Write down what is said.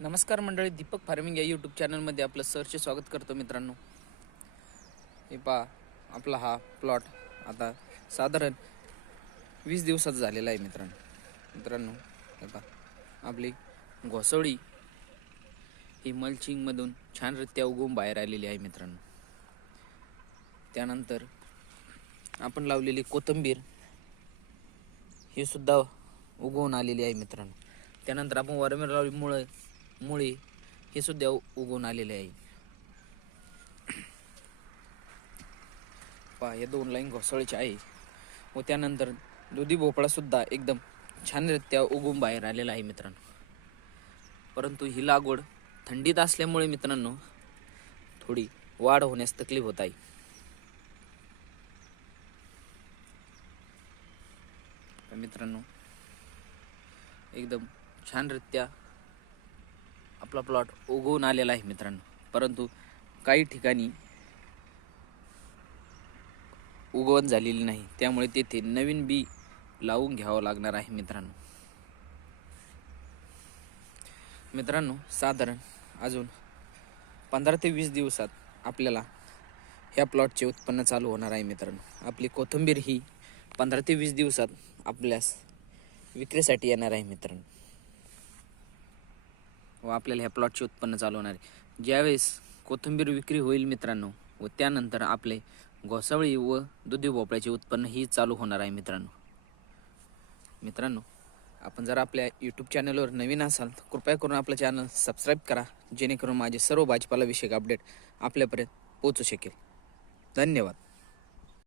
नमस्कार मंडळी दीपक फार्मिंग या यूट्यूब चॅनलमध्ये आपलं सरचे स्वागत करतो मित्रांनो. हे पहा आपला हा प्लॉट आता साधारण वीस दिवसाचा झालेला आहे मित्रांनो. मित्रांनो हे पा आपली घोसवडी ही मल्चिंगमधून छानरित्या उगवून बाहेर आलेली आहे मित्रांनो. त्यानंतर आपण लावलेली कोथिंबीर ही सुद्धा उगवून आलेली आहे मित्रांनो. त्यानंतर आपण वरमेर लावली मुळे हे सुद्धा उगवून आलेले आहे. पहा या दोन लाईन घोसाळीचे आहे. व त्यानंतर दुधी भोपळा सुद्धा एकदम छानरित्या उगवून बाहेर आलेला आहे मित्रांनो. परंतु ही लागवड थंडीत असल्यामुळे मित्रांनो थोडी वाढ होण्यास तकलीफ होत आहे. मित्रांनो एकदम छानरित्या आपला प्लॉट उगवून आलेला आहे मित्रांनो. परंतु काही ठिकाणी उगवण झालेली नाही. त्यामुळे तेथे नवीन बी लावून घ्यावं लागणार आहे मित्रांनो. मित्रांनो साधारण अजून पंधरा ते वीस दिवसात आपल्याला ह्या प्लॉटचे उत्पन्न चालू होणार आहे मित्रांनो. आपली कोथिंबीर ही पंधरा ते वीस दिवसात आपल्यास विक्रीसाठी येणार आहे मित्रांनो. व आपल्याला ह्या प्लॉटचे उत्पन्न चालवणार आहे. ज्यावेळेस कोथिंबीर विक्री होईल मित्रांनो व त्यानंतर आपले घोसावळी व दुधी भोपळ्याचे उत्पन्न ही चालू होणार आहे मित्रांनो. मित्रांनो आपण जर आपल्या यूट्यूब चॅनलवर नवीन असाल तर कृपया करून आपलं चॅनल सबस्क्राईब करा जेणेकरून माझे सर्व भाजीपाला विषयक अपडेट आपल्यापर्यंत पोहोचू शकेल. धन्यवाद.